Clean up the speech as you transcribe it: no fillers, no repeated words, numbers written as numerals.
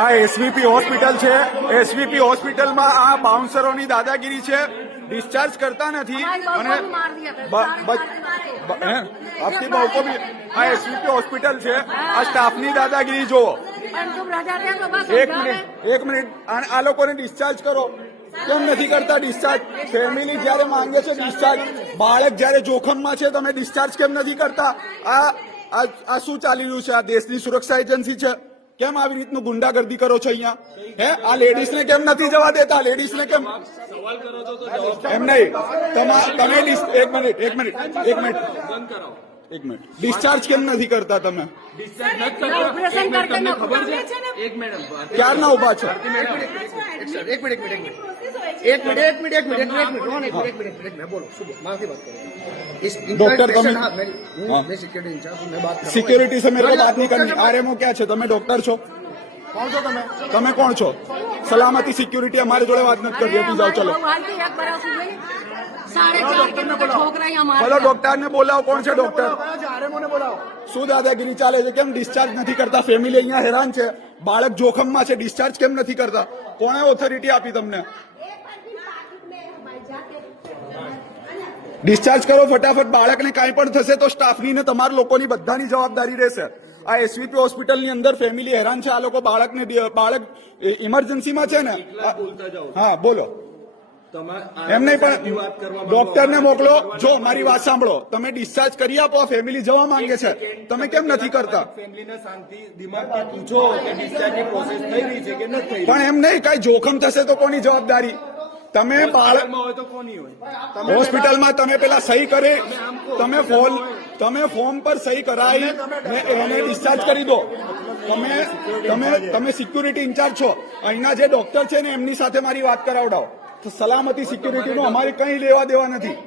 આ SVP hospital છે. SVP હોસ્પિટલમાં આ બાઉન્સરોની દાદાગીરી છે. डिस्चार्ज करता नहीं અને આપની બહુ કો ભી આ એસવીપી હોસ્પિટલ છે. આ સ્ટાફની દાદાગીરી જુઓ. એક મિનિટ આ લોકોને ડિસ્ચાર્જ કરો. કેમ નથી કરતા ડિસ્ચાર્જ? ફેમિલી જયારે માંગે છે ડિસ્ચાર્જ, બાળક જયારે જોખમમાં છે તમે ડિસ્ચાર્જ કેમ નથી કરતા? આ શું ચાલી રહ્યું છે? આ દેશની સુરક્ષા એજન્સી છે. કેમ આવી રીતનું ગુંડાગર્દી કરો છો અહીંયા? હે, આ લેડીઝ ને કેમ નથી જવા દેતા? લેડીઝ ને કેમ એમ નહીં? તમે એક મિનિટ ડિસ્ચાર્જ કેમ નથી કરતા તમે? ક્યારના ઉભા છો? डॉक्टर सिक्योरिटी से मेरे को बात नहीं करनी. आरएमओ क्या है? તમે ડોક્ટર છો? તમે કોણ છો? સલામતી સિક્યુરિટી અમારી જોડે વાત નથી કરવી. તું જાઓ, ચલો બોલો. ડોક્ટર ને બોલાવો. કોણ છે ડોક્ટર? શું દાદાગીરી ચાલે છે? કેમ ડિસ્ચાર્જ નથી કરતા? ફેમિલી અહીંયા હેરાન છે, બાળક જોખમમાં છે, ડિસ્ચાર્જ કેમ નથી કરતા? કોણે ઓથોરિટી આપી તમને? ડિસ્ચાર્જ કરો ફટાફટ. બાળકને કાંઈ પણ થશે તો સ્ટાફની ને તમારા લોકોની બધાની જવાબદારી રહેશે. આ એસવીપી હોસ્પિટલની અંદર ફેમિલી હેરાન છે. આ લોકો બાળક ઇમરજન્સીમાં છે ને. હા બોલો. એમ નહીં, પણ ડોક્ટરને મોકલો. જો મારી વાત સાંભળો, તમે ડિસ્ચાર્જ કરી આપો. ફેમિલી જવા માંગે છે, તમે કેમ નથી કરતા? પણ એમ નહીં, કઈ જોખમ થશે તો કોની જવાબદારી? તમે બાળક હોસ્પિટલમાં તમે પેલા સહી કરે, તમે ફોર્મ પર સહી કરાવી એને ડિસ્ચાર્જ કરી દો. તમે સિક્યુરિટી ઇન્ચાર્જ છો. અહીંના જે ડોક્ટર છે ને એમની સાથે મારી વાત કરાવડાવો. સલામતી સિક્યુરિટીનું અમારી કઈ લેવા દેવા નથી.